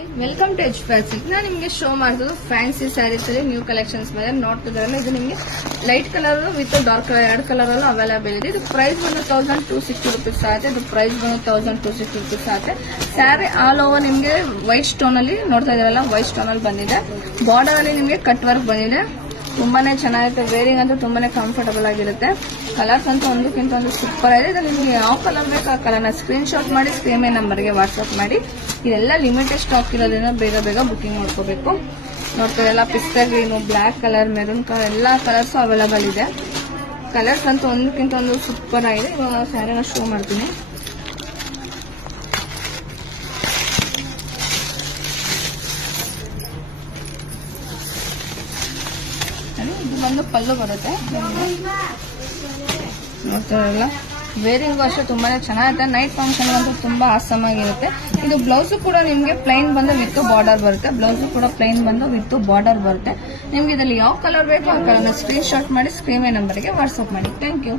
Hi, welcome to H fancy. ನಾನು ನಿಮಗೆ show ಮಾಡ್ತಿದ್ದು fancy saris ಅಲ್ಲಿ ನ್ಯೂ ಕಲೆಕ್ಷನ್ಸ್ ಮೇಲೆ ನೋಡ್ತಿದ್ರಲ್ಲ. ಇದು ನಿಮಗೆ light colour with dark colour ಎರಡು ಕಲರ್ ಅಲ್ಲೂ ಅವೈಲೇಬಲ್ ಇದೆ. ಇದು ಪ್ರೈಸ್ ಬಂದು 1260 rupees ಆಗುತ್ತೆ. ಇದು ಪ್ರೈಸ್ ಬಂದು 1260 rupees ಆಗುತ್ತೆ. ಸ್ಯಾರಿ ಆಲ್ ಓವರ್ ನಿಮಗೆ ವೈಟ್ ಸ್ಟೋನ್ ಅಲ್ಲಿ ನೋಡ್ತಾ ಇದ್ರಲ್ಲ, ವೈಟ್ ಸ್ಟೋನ್ ಅಲ್ಲಿ ಬಂದಿದೆ. ಬಾರ್ಡರ್ ಅಲ್ಲಿ ನಿಮಗೆ ಕಟ್ ವರ್ಕ್ ಬಂದಿದೆ. ತುಂಬಾನೇ ಚೆನ್ನಾಗಿರುತ್ತೆ. ವೇರಿಂಗ್ ಅಂತೂ ತುಂಬಾನೇ ಕಂಫರ್ಟಬಲ್ ಆಗಿರುತ್ತೆ. ಕಲರ್ಸ್ ಅಂತೂ ಒಂದಕ್ಕಿಂತ ಒಂದು ಸೂಪರ್ ಆಗಿದೆ. ಇದು ನಿಮ್ಗೆ ಯಾವ ಕಲರ್ ಬೇಕು ಆ ಕಲರ್ನ ಸ್ಕ್ರೀನ್ ಶಾಟ್ ಮಾಡಿ ಸೇಮ್ ನಂಬರ್ಗೆ ವಾಟ್ಸ್ಆಪ್ ಮಾಡಿ. ಇದೆಲ್ಲ ಲಿಮಿಟೆಡ್ ಸ್ಟಾಕ್ ಇರೋದ್ರಿಂದ ಬೇಗ ಬೇಗ ಬುಕಿಂಗ್ ಮಾಡ್ಕೋಬೇಕು. ನೋಡ್ತೀರಲ್ಲ, ಪಿಸ್ತಾ green, black colour, maroon colour ಎಲ್ಲ ಕಲರ್ಸ್ ಅವೈಲೇಬಲ್ ಇದೆ. ಕಲರ್ಸ್ ಅಂತೂ ಒಂದಕ್ಕಿಂತ ಒಂದು ಸೂಪರ್ ಆಗಿದೆ. ಇವಾಗ ಸ್ಯಾರಿನ ಶೋ ಮಾಡ್ತೀನಿ. ಇದು ಬಂದು ಪಲ್ಲು ಬರುತ್ತೆ. ನೋಡ್ತಾರಲ್ಲ, ವೇರಿಂಗ್ ಅಷ್ಟೇ ತುಂಬಾನೇ ಚೆನ್ನಾಗಿರುತ್ತೆ. ನೈಟ್ ಫಂಕ್ಷನ್ ಅಂತೂ ತುಂಬಾ ಆಸಮ್ ಆಗಿರುತ್ತೆ. ಇದು ಬ್ಲೌಸ್ ಕೂಡ ನಿಮ್ಗೆ ಪ್ಲೈನ್ ಬಂದು ವಿತ್ ಬಾರ್ಡರ್ ಬರುತ್ತೆ. ಬ್ಲೌಸ್ ಕೂಡ ಪ್ಲೈನ್ ಬಂದು ವಿತ್ ಬಾರ್ಡರ್ ಬರುತ್ತೆ. ನಿಮ್ಗೆ ಇದರಲ್ಲಿ ಯಾವ ಕಲರ್ ಬೇಕೋ ಆ ಕಲರ್ನ ಸ್ಕ್ರೀನ್ ಶಾಟ್ ಮಾಡಿ ಸ್ಕ್ರೀನ್ ನಂಬರ್ಗೆ ವಾಟ್ಸ್ಆಪ್ ಮಾಡಿ. Thank you.